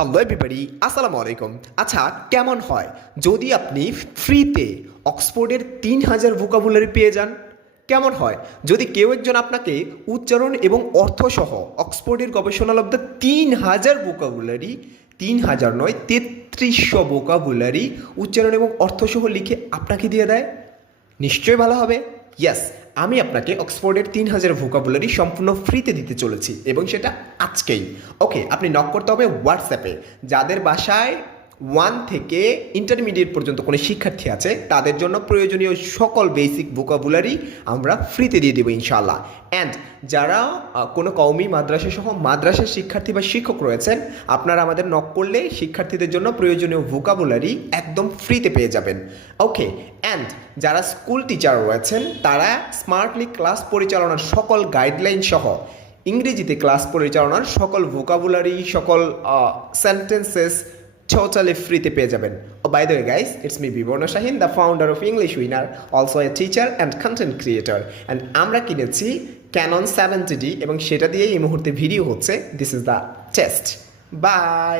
Hello everybody, আসসালামু আলাইকুম। আচ্ছা, কেমন হয় যদি আপনি ফ্রিতে অক্সফোর্ডের 3000 ভোকাবুলারি পেয়ে যান? কেমন হয় যদি কেউ একজন আপনাকে উচ্চারণ এবং অর্থসহ অক্সফোর্ডের গবেষণালব্ধ 3000 ভোকাবুলারি, 3000 নয় 3300 ভোকাবুলারি উচ্চারণ এবং অর্থসহ লিখে আপনাকে দিয়ে দেয়? নিশ্চয়ই ভালো হবে। ইয়াস, আমি আপনাকে অক্সফোর্ডের 3000 ভোকাবুলারি সম্পূর্ণ ফ্রিতে দিতে চলেছি এবং সেটা আজকেই। ওকে, আপনি নক করতে হবে হোয়াটসঅ্যাপে। যাদের বাসায় 1 থেকে ইন্টারমিডিয়েট পর্যন্ত কোনো শিক্ষার্থী আছে তাদের জন্য প্রয়োজনীয় সকল বেসিক ভোকাবুলারি আমরা ফ্রিতে দিয়ে দেবো ইনশাআল্লাহ। অ্যান্ড যারা কোনো কওমি মাদ্রাসা সহ মাদ্রাসার শিক্ষার্থী বা শিক্ষক রয়েছেন, আপনারা আমাদের নক করলে শিক্ষার্থীদের জন্য প্রয়োজনীয় ভোকাবুলারি একদম ফ্রিতে পেয়ে যাবেন। ওকে, অ্যান্ড যারা স্কুল টিচার রয়েছেন তারা স্মার্টলি ক্লাস পরিচালনার সকল গাইডলাইন সহ ইংরেজিতে ক্লাস পরিচালনার সকল ভোকাবুলারি, সকল সেন্টেন্সেস totally ফ্রিতে পেয়ে যাবেন। By the way guys, it's me Bibarna Shahin, the founder of English Winner, also a teacher and content creator. And আমরা কিনেছি ক্যানন 70D এবং সেটা দিয়েই এই মুহূর্তে ভিডিও হচ্ছে। This is the test. By.